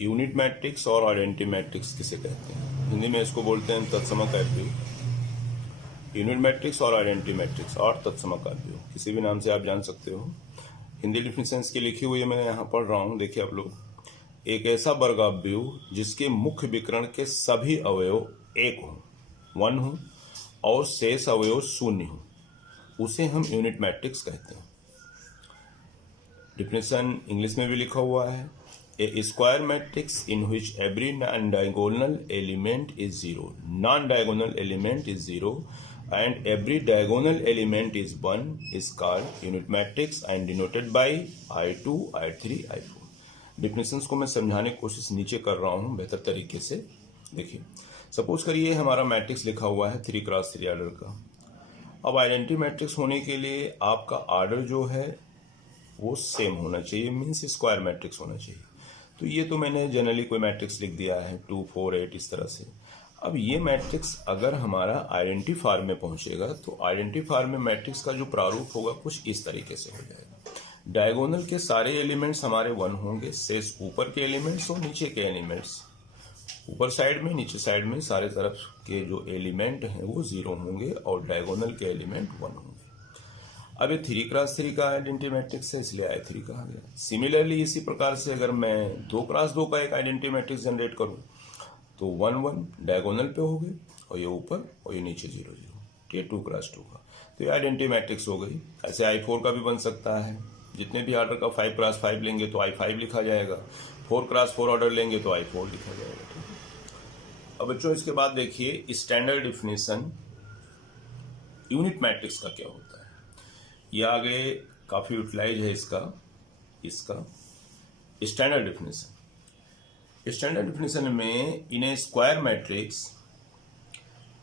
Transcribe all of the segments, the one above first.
Unit matrix और identity matrix किसे कहते हैं? हिंदी में इसको बोलते हैं तत्समकाव्य। यूनिट मैट्रिक्स और आइडेंटिटी मैट्रिक्स और तत्समकाव्य, किसी भी नाम से आप जान सकते हो। हिंदी डिफिनेशंस की लिखी हुई है, मैं यहाँ पढ़ रहा हूँ, देखिए आप लोग। एक ऐसा वर्गाव्यूह जिसके मुख्य विकर्ण के सभी अवयव एक हों, वन हों और शेष अवयव शून्य हों, उसे हम यूनिट मैट्रिक्स कहते हैं। डिफिनेशन इंग्लिश में भी लिखा हुआ है। A square matrix in which every non-diagonal element is zero. Non-diagonal element is zero and every diagonal element is one is called unit matrix and denoted by I2, I3, I4. Definitions को मैं समझाने की कोशिश नीचे कर रहा हूँ बेहतर तरीके से। देखिए, सपोज करिए हमारा मैट्रिक्स लिखा हुआ है 3x3 आर्डर का। अब आइडेंटिटी मैट्रिक्स होने के लिए आपका आर्डर जो है वो सेम होना चाहिए, मीन्स स्क्वायर मैट्रिक्स होना चाहिए। तो ये तो मैंने जनरली कोई मैट्रिक्स लिख दिया है 2, 4, 8 इस तरह से। अब ये मैट्रिक्स अगर हमारा आइडेंटिटी फॉर्म में पहुंचेगा तो आइडेंटिटी फॉर्म में मैट्रिक्स का जो प्रारूप होगा कुछ इस तरीके से हो जाएगा। डायगोनल के सारे एलिमेंट्स हमारे 1 होंगे, शेष ऊपर के एलिमेंट्स और नीचे के एलिमेंट्स, ऊपर साइड में नीचे साइड में सारे तरफ के जो एलिमेंट हैं वो 0 होंगे और डायगोनल के एलिमेंट 1 होंगे। अब ये 3x3 का आइडेंटिटी मैट्रिक्स है, इसलिए I3 कहा गया। सिमिलरली इसी प्रकार से अगर मैं 2x2 का एक आइडेंटिटी मैट्रिक्स जनरेट करूं तो 1, 1 डायगोनल पे हो गए और ये ऊपर और ये नीचे 0, 0, ये 2x2 का, तो ये आइडेंटिटी मैट्रिक्स हो गई। ऐसे I4 का भी बन सकता है। जितने भी ऑर्डर का 5x5 लेंगे तो I5 लिखा जाएगा, 4x4 ऑर्डर लेंगे तो I4 लिखा जाएगा। ठीक है। अब बच्चों इसके बाद देखिए स्टैंडर्ड डिफिनेशन यूनिट मैट्रिक्स का क्या होता है। ये आगे काफी यूटिलाइज है इसका स्टैंडर्ड डिफिनेशन। स्टैंडर्ड डिफिनेशन में in a square matrix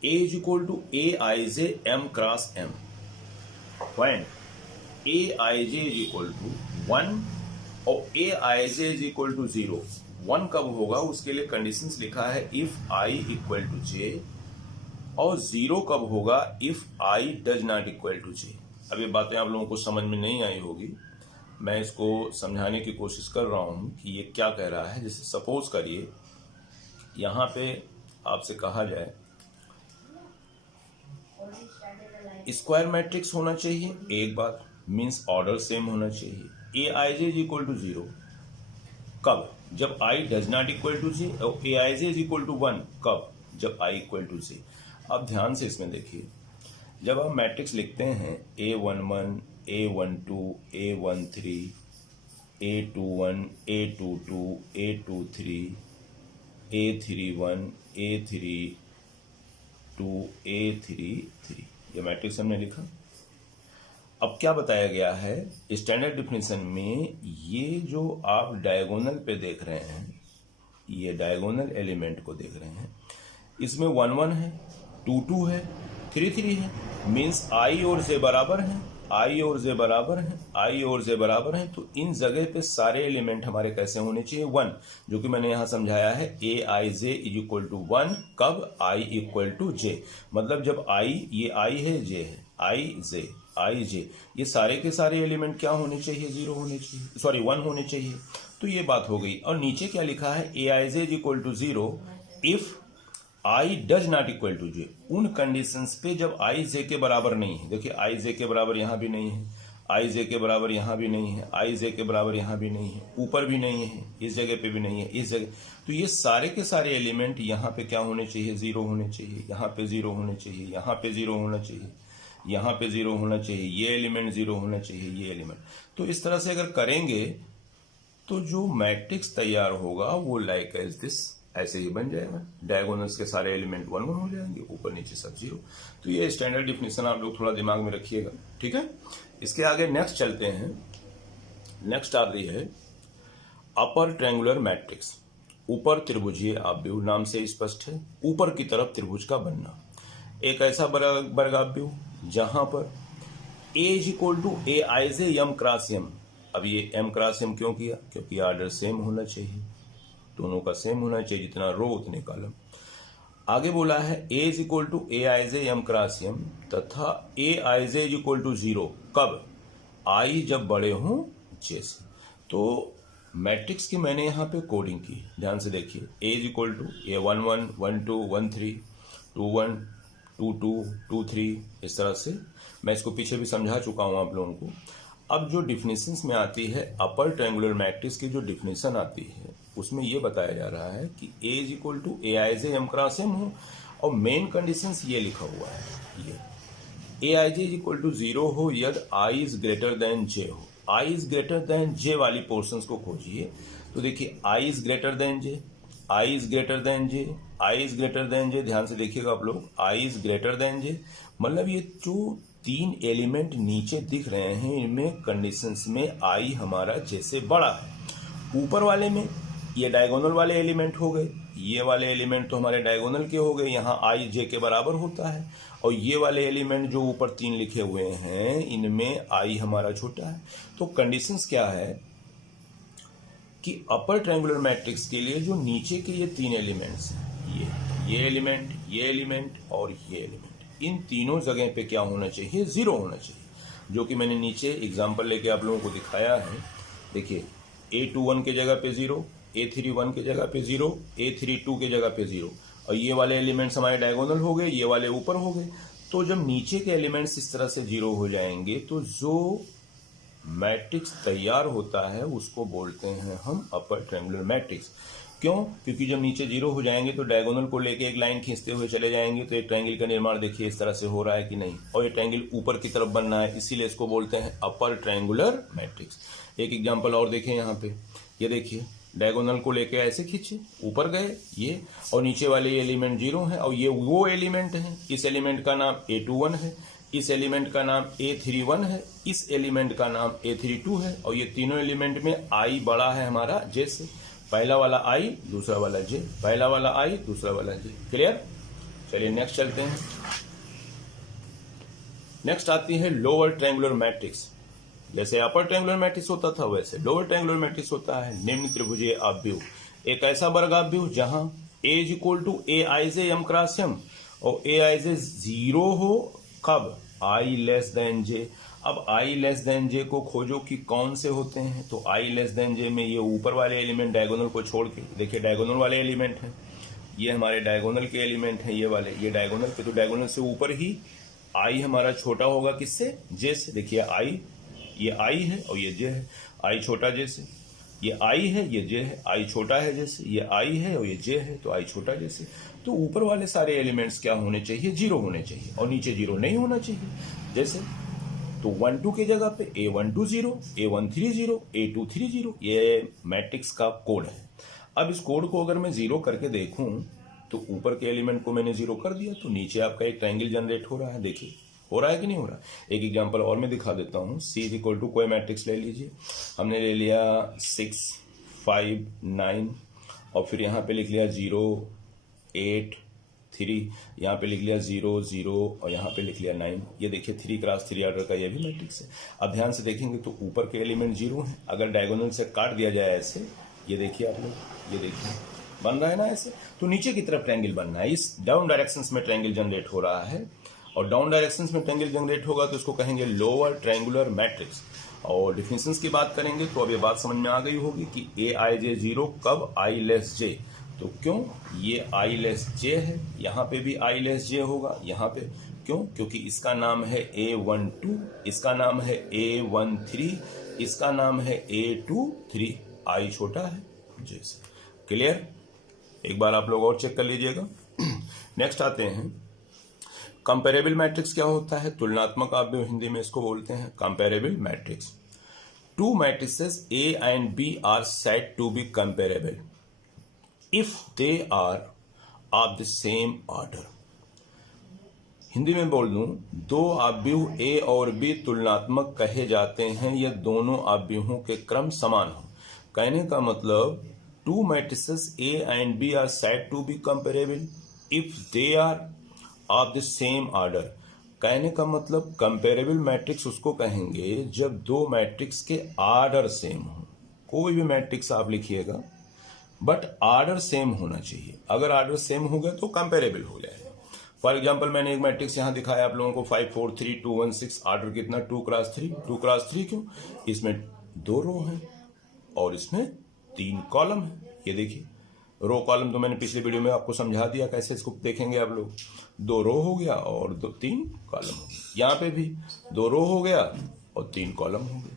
A is equal to Aij m cross m when Aij is equal to 1 और Aij is equal to 0। 1 कब होगा उसके लिए कंडीशंस लिखा है if I equal to j और 0 कब होगा if I does not equal to j। अब ये बातें आप लोगों को समझ में नहीं आई होगी, मैं इसको समझाने की कोशिश कर रहा हूं कि ये क्या कह रहा है। जैसे सपोज करिए यहां पे आपसे कहा जाए स्क्वायर मैट्रिक्स होना चाहिए, एक बात मींस ऑर्डर सेम होना चाहिए। Aij इज इक्वल टू 0 कब? जब I does not equal to j और Aij इज इक्वल टू 1 कब? जब I इक्वल टू j। अब ध्यान से इसमें देखिए, जब आप मैट्रिक्स लिखते हैं A11, A12, A13, A21, A22, A23, A31, A32, A33, ये मैट्रिक्स हमने लिखा। अब क्या बताया गया है स्टैंडर्ड डिफिनेशन में, ये जो आप डायगोनल पे देख रहे हैं, ये डायगोनल एलिमेंट को देख रहे हैं, इसमें 1, 1 है, 2, 2 है, 3, 3 है, मीन्स I और J बराबर हैं, I और J बराबर हैं, I और J बराबर हैं। तो इन जगह पे सारे एलिमेंट हमारे कैसे होने चाहिए? 1, जो कि मैंने यहां समझाया है Aij इज इक्वल टू 1 कब? I equal to J। मतलब जब I, ये I है, J है, I J, ये सारे के सारे एलिमेंट क्या होने चाहिए? 0 होने चाहिए, सॉरी 1 होने चाहिए। तो ये बात हो गई। और नीचे क्या लिखा है? Aij is equal to 0 if I does not equal to j, उन कंडीशंस पे जब I j के बराबर नहीं है। देखिए I j के बराबर यहां भी नहीं है, I j के बराबर यहां भी नहीं है, I j के बराबर यहां भी नहीं है, ऊपर भी नहीं है, इस जगह पे भी नहीं है, इस जगह। तो ये सारे के सारे एलिमेंट यहाँ पे क्या होने चाहिए? 0 होने चाहिए, यहाँ पे 0 होने चाहिए, यहाँ पे 0 होना चाहिए, यहाँ पे 0 होना चाहिए, ये एलिमेंट 0 होना चाहिए, ये एलिमेंट। तो इस तरह से अगर करेंगे तो जो मैट्रिक्स तैयार होगा वो लाइक एज दिस ऐसे ही बन जाएगा। डायगोनल्स के सारे एलिमेंट 1, 1 हो जाएंगे, ऊपर नीचे सब 0। तो ये स्टैंडर्ड डिफिनेशन आप लोग थोड़ा दिमाग में रखिएगा, ठीक है। इसके आगे नेक्स्ट चलते हैं। नेक्स्ट आ रही है अपर ट्रायंगुलर मैट्रिक्स। ऊपर त्रिभुजीय आव्यूह, नाम से स्पष्ट है, ऊपर की तरफ त्रिभुज का बनना। एक ऐसा वर्गाव्यूह जहां पर A is equal to Aij m cross m। अब ये m क्रॉस m क्यों किया? क्योंकि ऑर्डर सेम होना चाहिए, दोनों का सेम होना चाहिए, जितना रो उतने कॉलम। आगे बोला है A is equal to Aij m cross m तथा Aij इज इक्वल टू 0 कब? I जब बड़े हों J से। तो मैट्रिक्स की मैंने यहाँ पे कोडिंग की, ध्यान से देखिए, A is equal to A11 12 13 21 22 23, इस तरह से मैं इसको पीछे भी समझा चुका हूँ आप लोगों को। अब जो डिफिनेशंस में आती है अपर ट्रायंगुलर मैट्रिक्स की जो डिफिनेशन आती है उसमें ये बताया जा रहा है कि A is equal to AIJ M cross M हो, और मेन कंडीशंस ये लिखा हुआ है, ये AIJ इज इक्वल टू 0 हो यदि I is greater than J हो। I is greater than J वाली पोर्शंस को खोजिए। तो देखिए I is greater than J, I is greater than J, I is greater than J, ध्यान से देखिएगा आप लोग, I is greater than J, मतलब ये जो तीन एलिमेंट नीचे दिख रहे हैं इनमें कंडीशंस में I हमारा J से बड़ा है। ऊपर वाले में ये डायगोनल वाले एलिमेंट हो गए, ये वाले एलिमेंट तो हमारे डायगोनल के हो गए, यहाँ I J के बराबर होता है, और ये वाले एलिमेंट जो ऊपर तीन लिखे हुए हैं इनमें I हमारा छोटा है। तो कंडीशंस क्या है कि अपर ट्रायंगुलर मैट्रिक्स के लिए जो नीचे के ये तीन एलिमेंट्स हैं, ये एलिमेंट, ये एलिमेंट और ये एलिमेंट, इन तीनों जगह पे क्या होना चाहिए, 0 होना चाहिए, जो कि मैंने नीचे एग्जांपल लेके आप लोगों को दिखाया है। देखिए A21 के जगह पे 0, A31 के जगह पे 0, A32 के जगह पे 0, और ये वाले एलिमेंट्स हमारे डायगोनल हो गए, ये वाले ऊपर हो गए। तो जब नीचे के एलिमेंट्स इस तरह से 0 हो जाएंगे तो जो मैट्रिक्स तैयार होता है उसको बोलते हैं हम अपर ट्रायंगुलर मैट्रिक्स। क्यों? क्योंकि जब नीचे 0 हो जाएंगे तो डायगोनल को लेके एक लाइन खींचते हुए चले जाएंगे, तो एक ट्रायंगल का निर्माण देखिए इस तरह से हो रहा है कि नहीं, और ये ट्रायंगल ऊपर की तरफ बनना है, इसीलिए इसको बोलते हैं अपर ट्रायंगुलर मैट्रिक्स। एक एग्जांपल और देखें यहाँ पे, ये देखिए डायगोनल को लेके ऐसे खींचे, ऊपर गए ये, और नीचे वाले ये एलिमेंट 0 है, और ये वो एलिमेंट है, इस एलिमेंट का नाम A21 है, इस एलिमेंट का नाम A31 है, इस एलिमेंट का नाम A32 है, और ये तीनों एलिमेंट में I बड़ा है हमारा J से, पहला वाला I दूसरा वाला J, पहला वाला I दूसरा वाला J। क्लियर? चलिए नेक्स्ट चलते हैं। नेक्स्ट आती है लोअर ट्रायंगुलर मैट्रिक्स। जैसे अपर ट्रायंगुलर मैट्रिक्स होता था वैसे लोअर ट्रायंगुलर मैट्रिक्स होता है निम्न त्रिभुजीय आव्यूह, एक ऐसा वर्ग आव्यूह जहां A is equal to AIJ M cross M और AIJ 0 हो, कब? I less than J। अब I लेस देन J को खोजो कि कौन से होते हैं, तो I लेस देन J में ये ऊपर वाले एलिमेंट डायगोनल को छोड़ के, देखिए डायगोनल वाले एलिमेंट हैं, ये हमारे डायगोनल के एलिमेंट हैं, ये वाले, ये डायगोनल पे, तो डायगोनल से ऊपर ही I हमारा छोटा होगा किससे? J से। देखिए I, ये I है और ये J है, I छोटा J से, ये I है, ये J है, I छोटा है J से, ये I है और ये J है, तो I छोटा J से। तो ऊपर वाले सारे एलिमेंट्स क्या होने चाहिए? 0 होने चाहिए, और नीचे 0 नहीं होना चाहिए। जैसे तो 1 2 की जगह पे A12 0, A13 0, A23 0, ये मैट्रिक्स का कोड है। अब इस कोड को अगर मैं 0 करके देखूं तो ऊपर के एलिमेंट को मैंने 0 कर दिया, तो नीचे आपका एक ट्रायंगल जनरेट हो रहा है। देखिए हो रहा है कि नहीं हो रहा? एक एग्जांपल और मैं दिखा देता हूं। C इज इक्वल टू कोई मैट्रिक्स ले लीजिए, हमने ले लिया 6 5 9, और फिर यहाँ पे लिख लिया 0 8 3, यहाँ पे लिख लिया 0 0, और यहाँ पे लिख लिया 9। ये देखिए 3 क्रॉस 3 ऑर्डर का ये भी मैट्रिक्स है। अब ध्यान से देखेंगे तो ऊपर के एलिमेंट 0 है, अगर डायगोनल से काट दिया जाए ऐसे, ये देखिए आप लोग, ये देखिए बन रहा है ना ऐसे, तो नीचे की तरफ ट्रायंगल बनना है, इस डाउन डायरेक्शंस में ट्रायंगल जनरेट हो रहा है, और डाउन डायरेक्शंस में ट्रायंगल जनरेट होगा तो इसको कहेंगे लोअर ट्रायंगुलर मैट्रिक्स। और डिफिनेशंस की बात करेंगे तो अब ये बात समझ में आ गई होगी कि AIJ 0 कब? I less J। तो क्यों? ये I लेस J है, यहाँ पे भी I लेस J होगा, यहाँ पे क्यों? क्योंकि इसका नाम है A12, इसका नाम है A13, इसका नाम है A23, I छोटा है J से। क्लियर? एक बार आप लोग और चेक कर लीजिएगा। नेक्स्ट आते हैं कंपेरेबल मैट्रिक्स। क्या होता है? तुलनात्मक आव्यूह, हिंदी में इसको बोलते हैं comparable matrix. To matrices A and B are said to be comparable if they are of the same order। Hindi में बोल दूं, दो आव्यूह A और B तुलनात्मक कहे जाते हैं यह दोनों आव्यूहों के क्रम समान हो। कहने का मतलब to matrices A and B are said to be comparable if they are of the same order. कहने का मतलब कंपेरेबल मैट्रिक्स उसको कहेंगे जब दो मैट्रिक्स के ऑर्डर सेम हो। कोई भी मैट्रिक्स आप लिखिएगा बट ऑर्डर सेम होना चाहिए, अगर ऑर्डर सेम हो गया तो कंपेरेबल हो जाएगा। फॉर एग्जांपल मैंने एक मैट्रिक्स यहां दिखाया आप लोगों को 5 4 3 2 1 6, ऑर्डर कितना? 2 क्रॉस 3। 2 क्रॉस 3 क्यों? इसमें 2 रो हैं और इसमें 3 कॉलम है। ये देखिए रो कॉलम तो मैंने पिछले वीडियो में आपको समझा दिया कैसे इसको देखेंगे आप लोग। 2 रो हो गया और 3 कॉलम हो गया। यहाँ पे भी 2 रो हो गया और 3 कॉलम हो गए।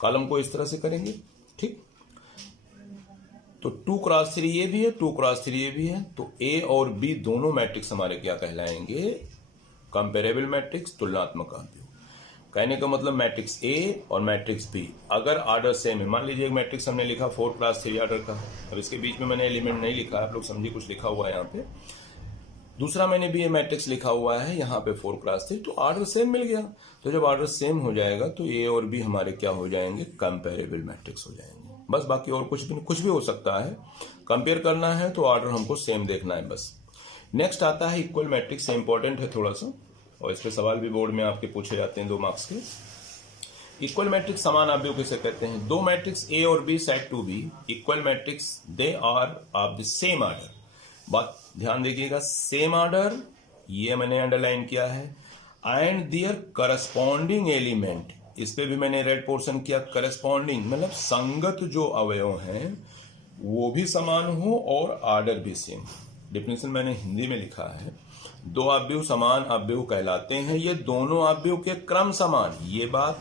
कॉलम को इस तरह से करेंगे, ठीक। तो 2 क्रॉस 3 ये भी है, 2 क्रॉस 3 ये भी है। तो ए और बी दोनों मैट्रिक्स हमारे क्या कहलाएंगे? कंपेरेबल मैट्रिक्स, तुलनात्मक आव्यूह। कहने का मतलब मैट्रिक्स ए और मैट्रिक्स बी अगर ऑर्डर सेम है, मान लीजिए एक मैट्रिक्स हमने लिखा 4 क्रॉस 3 ऑर्डर का, और इसके बीच में मैंने एलिमेंट नहीं लिखा, आप लोग समझिए कुछ लिखा हुआ है यहाँ पे। दूसरा मैंने भी ये मैट्रिक्स लिखा हुआ है यहाँ पे 4 क्रॉस 3, तो ऑर्डर सेम मिल गया। तो जब ऑर्डर सेम हो जाएगा तो ए और बी हमारे क्या हो जाएंगे? कंपेरेबल मैट्रिक्स हो जाएंगे। बस बाकी और कुछ भी हो सकता है। कंपेयर करना है तो ऑर्डर हमको सेम देखना है बस। नेक्स्ट आता है इक्वल मैट्रिक्स, इंपॉर्टेंट है थोड़ा सा, और इस पे सवाल भी बोर्ड में आपके पूछे जाते हैं 2 मार्क्स के। इक्वल मैट्रिक्स समान आव्यूह किसे कहते हैं? 2 मैट्रिक्स ए और B said to be equal matrix, they are of the same order. बात ध्यान देखिएगा, सेम ऑर्डर ये मैंने अंडरलाइन किया है, एंड देयर करस्पॉन्डिंग एलिमेंट, इस पे भी मैंने रेड पोर्शन किया। करस्पॉन्डिंग मतलब संगत जो अवयव हैं वो भी समान हो और ऑर्डर भी सेम। डेफिनेशन मैंने हिंदी में लिखा है, 2 आव्यूह समान आव्यूह कहलाते हैं, ये दोनों आव्यूह के क्रम समान, ये बात,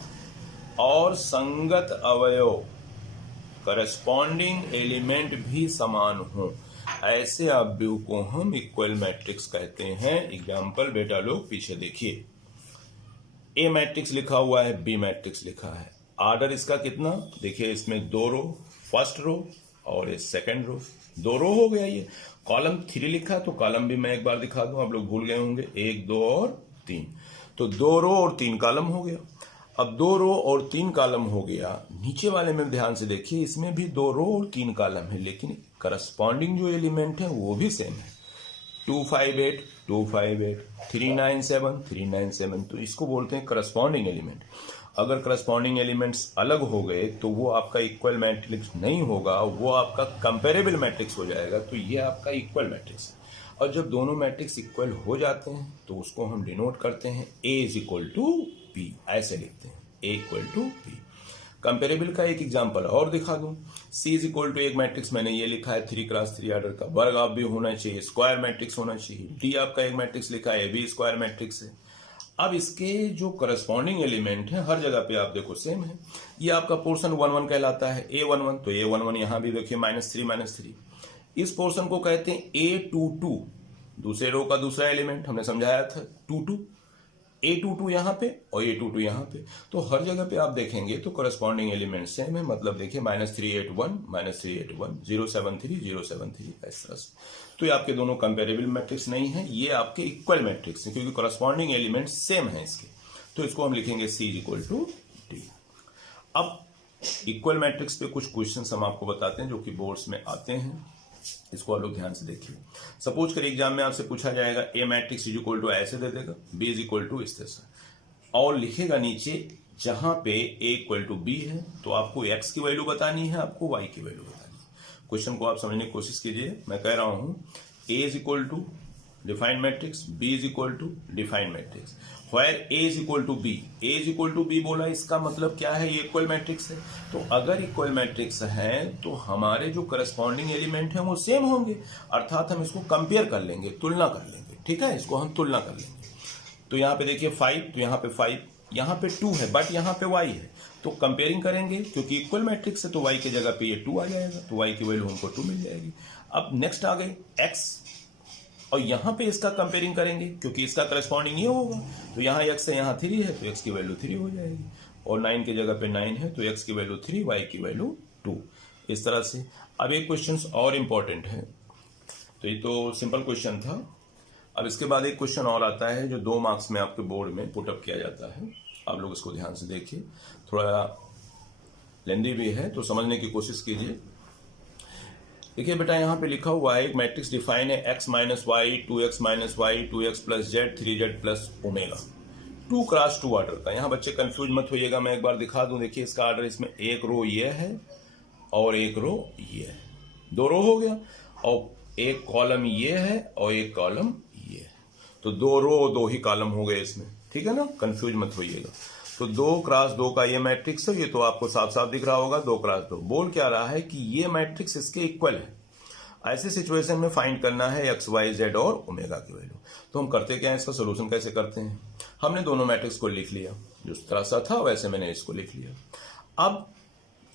और संगत अवयव करस्पॉन्डिंग एलिमेंट भी समान हो, ऐसे आव्यूह को हम इक्वल मैट्रिक्स कहते हैं। एग्जाम्पल बेटा लोग पीछे देखिए, ए मैट्रिक्स लिखा हुआ है, बी मैट्रिक्स लिखा है, ऑर्डर इसका कितना? देखिए इसमें 2 रो, फर्स्ट रो और ये सेकंड रो, 2 रो हो गया। ये कॉलम 3 लिखा, तो कॉलम भी मैं एक बार दिखा दूं, आप लोग भूल गए होंगे, 1 2 और 3, तो 2 रो और 3 कॉलम हो गया। अब 2 रो और 3 कॉलम हो गया, नीचे वाले में ध्यान से देखिए, इसमें भी 2 रो और 3 कॉलम है, लेकिन करस्पॉन्डिंग जो एलिमेंट है वो भी सेम है। 258 258, 397 397, तो इसको बोलते हैं करस्पॉन्डिंग एलिमेंट। अगर करस्पॉन्डिंग एलिमेंट्स अलग हो गए तो वो आपका इक्वल मैट्रिक्स नहीं होगा, वो आपका कंपेरेबल मैट्रिक्स हो जाएगा। तो ये आपका इक्वल मैट्रिक्स है। और जब दोनों मैट्रिक्स इक्वल हो जाते हैं तो उसको हम डिनोट करते हैं ए इज इक्वल टू बी, ऐसे लिखते हैं, ए इक्वल टू बी। कंपेरेबल का एक एग्जांपल और दिखा दूं, सी इज इक्वल टू एक मैट्रिक्स मैंने ये लिखा है 3 क्रॉस 3 ऑर्डर का, वर्ग आव्यूह होना चाहिए, स्क्वायर मैट्रिक्स होना चाहिए। डी आपका एक मैट्रिक्स लिखा है, ए भी स्क्वायर मैट्रिक्स है। अब इसके जो करस्पॉन्डिंग एलिमेंट है हर जगह पे आप देखो सेम है। ये आपका पोर्शन 1 1 कहलाता है, A11, तो A11 यहां भी देखिए -3 इस पोर्शन को कहते हैं A22, दूसरे रो का दूसरा एलिमेंट हमने समझाया था 22, A22 यहां पे और A22 यहां पे, तो हर जगह पे आप देखेंगे तो करस्पॉन्डिंग एलिमेंट सेम है। मतलब देखिए -381 -381, 073 073, इस तरह से। तो ये आपके दोनों कंपेरेबल मैट्रिक्स नहीं है, ये आपके इक्वल मैट्रिक्स है, क्योंकि करस्पॉन्डिंग एलिमेंट सेम है इसके। तो इसको हम लिखेंगे C इक्वल टू D। अब इक्वल मैट्रिक्स पे कुछ क्वेश्चंस हम आपको बताते हैं जो कि बोर्ड्स में आते हैं, इसको आप लोग ध्यान से देखिए। सपोज करिए एग्जाम में आपसे पूछा जाएगा ए मैट्रिक्स इज इक्वल टू ऐसे दे देगा, बी इज इक्वल टू इस तरह से, और लिखेगा नीचे जहां पे ए इक्वल टू बी है तो आपको एक्स की वैल्यू बतानी है, आपको वाई की वैल्यू बतानी है। क्वेश्चन को आप समझने की कोशिश कीजिए। मैं कह रहा हूं A is equal to defined matrix, B is equal to defined matrix, where A is equal to B. A is equal to B बोला, इसका मतलब क्या है? ये इक्वल मैट्रिक्स है। तो अगर इक्वल मैट्रिक्स है तो हमारे जो करस्पॉन्डिंग एलिमेंट हैं वो सेम होंगे, अर्थात हम इसको कंपेयर कर लेंगे, तुलना कर लेंगे। ठीक है, इसको हम तुलना कर लेंगे। तो यहाँ पे देखिए 5, तो यहाँ पे 5, यहाँ पे 2 है, बट यहाँ पे y है, तो कंपेयरिंग करेंगे, क्योंकि इक्वल मैट्रिक्स है तो y की जगह पे ये 2 आ जाएगा, तो y की वैल्यू हमको 2 मिल जाएगी। अब नेक्स्ट आ गए x, और यहां पे इसका कंपेयरिंग करेंगे, क्योंकि इसका करस्पॉन्डिंग ये होगा, तो यहाँ x है, यहाँ 3 है, तो x की वैल्यू 3 हो जाएगी, और 9 की जगह पे 9 है, तो x की वैल्यू 3, y की वैल्यू 2, इस तरह से। अब एक क्वेश्चन और इंपॉर्टेंट है, तो ये तो सिंपल क्वेश्चन था। अब इसके बाद एक क्वेश्चन और आता है जो 2 मार्क्स में आपके बोर्ड में पुटअप किया जाता है, आप लोग इसको ध्यान से देखिए, थोड़ा लेंदी भी है तो समझने की कोशिश कीजिए। देखिए बेटा, यहाँ पे लिखा हुआ है एक मैट्रिक्स डिफाइन है x minus y, 2x minus y, 2x plus z, 3z plus omega, 2 cross 2 order का। यहाँ बच्चे कंफ्यूज मत होइएगा, मैं एक बार दिखा दूं। देखिए इसका ऑर्डर, इसमें एक रो ये है और एक रो ये है, 2 रो हो गया, और एक कॉलम ये है और एक कॉलम ये है, तो 2 रो 2 ही कॉलम हो गए इसमें। ठीक है ना, कंफ्यूज मत होइएगा। तो 2x2 का ये मैट्रिक्स है, ये तो आपको साफ साफ दिख रहा होगा 2x2। बोल क्या रहा है कि ये मैट्रिक्स इसके इक्वल है। ऐसे सिचुएशन में फाइंड करना है एक्स वाई जेड और ओमेगा की वैल्यू। तो हम करते क्या है, इसका सोल्यूशन कैसे करते हैं। हमने दोनों मैट्रिक्स को लिख लिया, जिस तरह सा था वैसे मैंने इसको लिख लिया। अब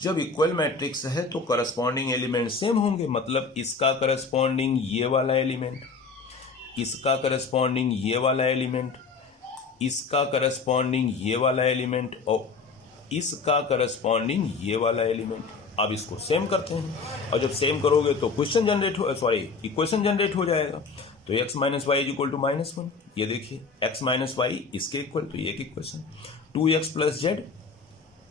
जब इक्वल मैट्रिक्स है तो करस्पॉन्डिंग एलिमेंट सेम होंगे, मतलब इसका करस्पॉन्डिंग ये वाला एलिमेंट, इसका करस्पॉन्डिंग ये वाला एलिमेंट, इसका करस्पॉन्डिंग ये वाला एलिमेंट और इसका करस्पॉन्डिंग ये वाला एलिमेंट। अब इसको सेम करते हैं और जब सेम करोगे तो क्वेश्चन जनरेट हो इक्वेशन जनरेट हो जाएगा। तो x minus y is equal to -1, ये देखिए x माइनस वाई इसके इक्वल, तो ये एक equation. 2x plus z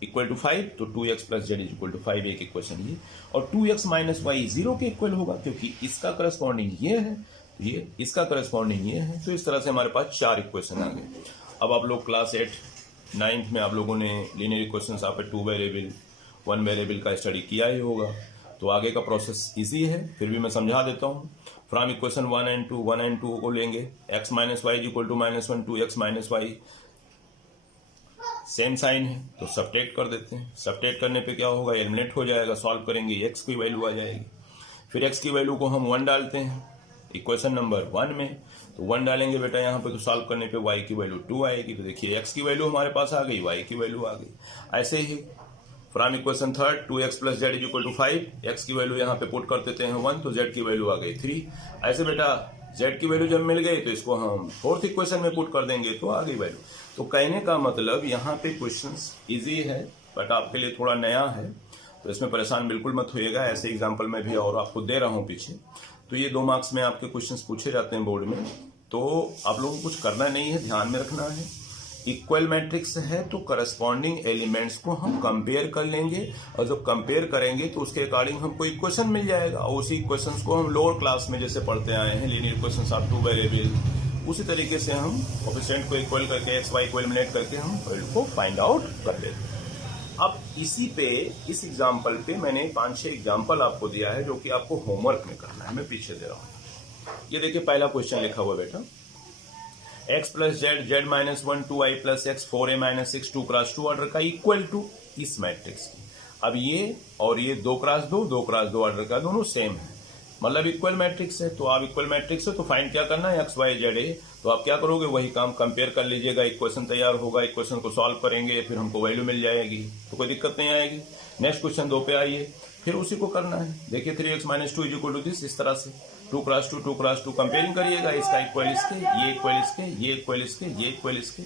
equal to 5, तो 2x plus z is equal to 5 एक इक्वेशन ये। और 2x माइनस वाई 0 के इक्वल होगा क्योंकि इसका करस्पॉन्डिंग ये है, ये इसका करस्पॉन्डिंग ये है। तो इस तरह से हमारे पास 4 इक्वेशन आ गए। अब आप लोग क्लास 8 9th में आप लोगों ने लीनियर इक्वेशंस आप 2 वेरिएबल 1 वेरिएबल का स्टडी किया ही होगा, तो आगे का प्रोसेस इजी है, फिर भी मैं समझा देता हूँ। फ्रॉम इक्वेशन 1 एंड 2 को लेंगे, x minus y equal to -1, 2x minus y same sign है तो सब्ट्रैक्ट कर देते हैं। सब्ट्रैक्ट करने पे क्या होगा, एलिमिनेट हो जाएगा, सॉल्व करेंगे x की वैल्यू आ जाएगी। फिर x की वैल्यू को हम 1 डालते हैं इक्वेशन नंबर 1 में, तो 1 डालेंगे बेटा यहाँ पे, तो सॉल्व करने पे y की वैल्यू 2 आएगी। तो देखिए x की वैल्यू हमारे पास आ गई, y की वैल्यू आ गई। ऐसे ही from equation 3 2x plus z is equal to 5, x की वैल्यू यहाँ पे पुट कर देते हैं 1, तो z की वैल्यू आ गई 3। ऐसे बेटा z की वैल्यू जब मिल गई तो इसको हम 4th इक्वेशन में पुट कर देंगे तो आ गई वैल्यू। तो कहने का मतलब यहाँ पे क्वेश्चंस इजी है बट आपके लिए थोड़ा नया है, तो इसमें परेशान बिल्कुल मत होइएगा। ऐसे एग्जाम्पल में भी और आपको दे रहा हूँ पीछे, तो ये 2 मार्क्स में आपके क्वेश्चंस पूछे जाते हैं बोर्ड में, तो आप लोगों को कुछ करना नहीं है, ध्यान में रखना है। इक्वल मैट्रिक्स है तो करस्पॉन्डिंग एलिमेंट्स को हम कंपेयर कर लेंगे और जब कंपेयर करेंगे तो उसके अकॉर्डिंग हमको इक्वेशन मिल जाएगा और उसी इक्वेशंस को हम लोअर क्लास में जैसे पढ़ते आए हैं लीनियर इक्वेशंस ऑफ 2 वेरिएबल, उसी तरीके से हम कोएफिशिएंट को इक्वल करके एक्स वाई को एलिमिनेट करके हम वैल्यू को फाइंड आउट कर लेते हैं। अब इसी पे इस एग्जाम्पल पे मैंने 5-6 एग्जाम्पल आपको दिया है जो कि आपको होमवर्क में करना है, मैं पीछे दे रहा हूँ। ये देखिए पहला क्वेश्चन लिखा हुआ बेटा, x plus Z Z minus 1 2i plus x 4a minus 6 2x2 order का इक्वल टू इस मैट्रिक्स की। अब ये और ये 2x2 ऑर्डर का दोनों सेम है, मतलब इक्वल मैट्रिक्स है। तो आप इक्वल मैट्रिक्स है तो फाइंड क्या करना है, एक्स वाई जेड है। तो आप क्या करोगे, वही काम कंपेयर कर लीजिएगा, इक्वेशन तैयार होगा, इक्वेशन को सॉल्व करेंगे, फिर हमको वैल्यू मिल जाएगी, तो कोई दिक्कत नहीं आएगी। नेक्स्ट क्वेश्चन 2 पे आइए, फिर उसी को करना है। देखिए 3x minus 2 is equal to this, इस तरह से 2x2 कंपेयरिंग करिएगा, इसका इक्वल इसके, ये इक्वल इसके, ये इक्वल इसके, ये इक्वल इसके,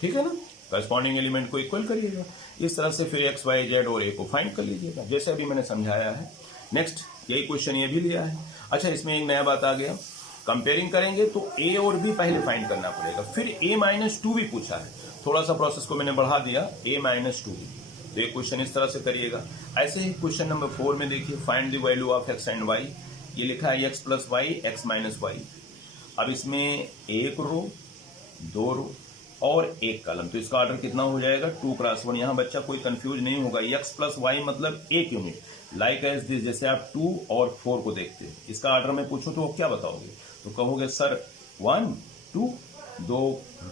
ठीक है ना। करस्पॉन्डिंग एलिमेंट को इक्वल करिएगा इस तरह से, फिर एक्स वाई जेड और ए को फाइंड कर लीजिएगा जैसे अभी मैंने समझाया है। नेक्स्ट यही क्वेश्चन ये भी लिया है। अच्छा इसमें एक नया बात आ गया, कंपेयरिंग करेंगे तो ए और बी पहले फाइंड करना पड़ेगा, फिर a-2 भी पूछा है, थोड़ा सा प्रोसेस को मैंने बढ़ा दिया, a-2। तो ये क्वेश्चन इस तरह से करिएगा। ऐसे ही क्वेश्चन नंबर 4 में देखिए, find the value of x and y, ये लिखा है x plus y x minus y. अब इसमें 1 रो 2 रो और 1 कॉलम, तो इसका ऑर्डर कितना हो जाएगा 2x1। यहाँ बच्चा कोई कंफ्यूज नहीं होगा, एक्स प्लस वाई मतलब 1 यूनिट, लाइक एज दिस, जैसे आप 2 और 4 को देखते हैं। इसका ऑर्डर में पूछूं तो क्या बताओगे, तो कहोगे सर 1 2 2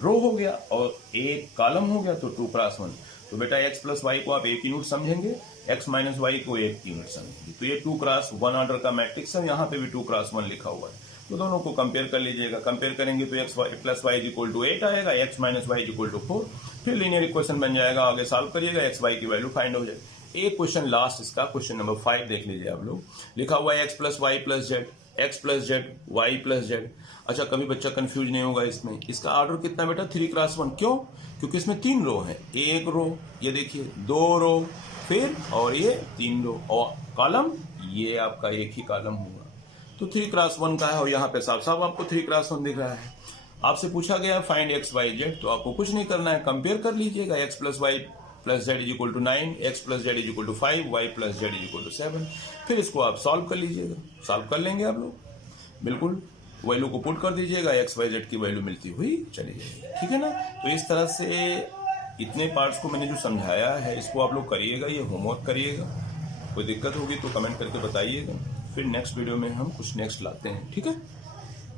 रो हो गया और 1 कॉलम हो गया तो 2x1। तो बेटा x प्लस वाई को आप 1 यूनिट समझेंगे, x माइनस वाई को 1 यूनिट समझेंगे, तो ये 2x1 ऑर्डर का मैट्रिक्स है। यहाँ पे भी 2x1 लिखा हुआ है, तो दोनों को कंपेयर कर लीजिएगा। कंपेयर करेंगे तो x plus y is equal to 8 आएगा, x minus y is equal to 4, फिर लीनियर इक्वेशन बन जाएगा। आगे सॉल्व करिएगा, x वाई की वैल्यू फाइंड हो जाएगी। एक क्वेश्चन लास्ट इसका, क्वेश्चन नंबर 5 देख लीजिए आप लोग, लिखा हुआ है x plus y plus z, x plus z y plus z. अच्छा कभी बच्चा कंफ्यूज नहीं होगा इसमें, इसका ऑर्डर कितना बेटा 3x1, क्यों, क्योंकि इसमें 3 रो है, 1 रो, ये देखिए 2 रो, फिर और ये 3 रो, और कॉलम ये आपका एक ही कॉलम होगा, तो 3x1 का है। और यहाँ पे साफ साफ आपको 3x1 दिख रहा है। आपसे पूछा गया फाइंड एक्स वाई जेड, तो आपको कुछ नहीं करना है, कंपेयर कर लीजिएगा, x plus y plus z is equal to 9, x plus z is equal to 5, y plus z is equal to 7। फिर इसको आप सॉल्व कर लीजिएगा, सॉल्व कर लेंगे आप लोग, बिल्कुल वैल्यू को पुट कर दीजिएगा, एक्स वाई जेड की वैल्यू मिलती हुई चली जाएगी, ठीक है ना। तो इस तरह से इतने पार्ट्स को मैंने जो समझाया है इसको आप लोग करिएगा, ये होमवर्क करिएगा। कोई दिक्कत होगी तो कमेंट करके बताइएगा, फिर नेक्स्ट वीडियो में हम कुछ नेक्स्ट लाते हैं, ठीक है।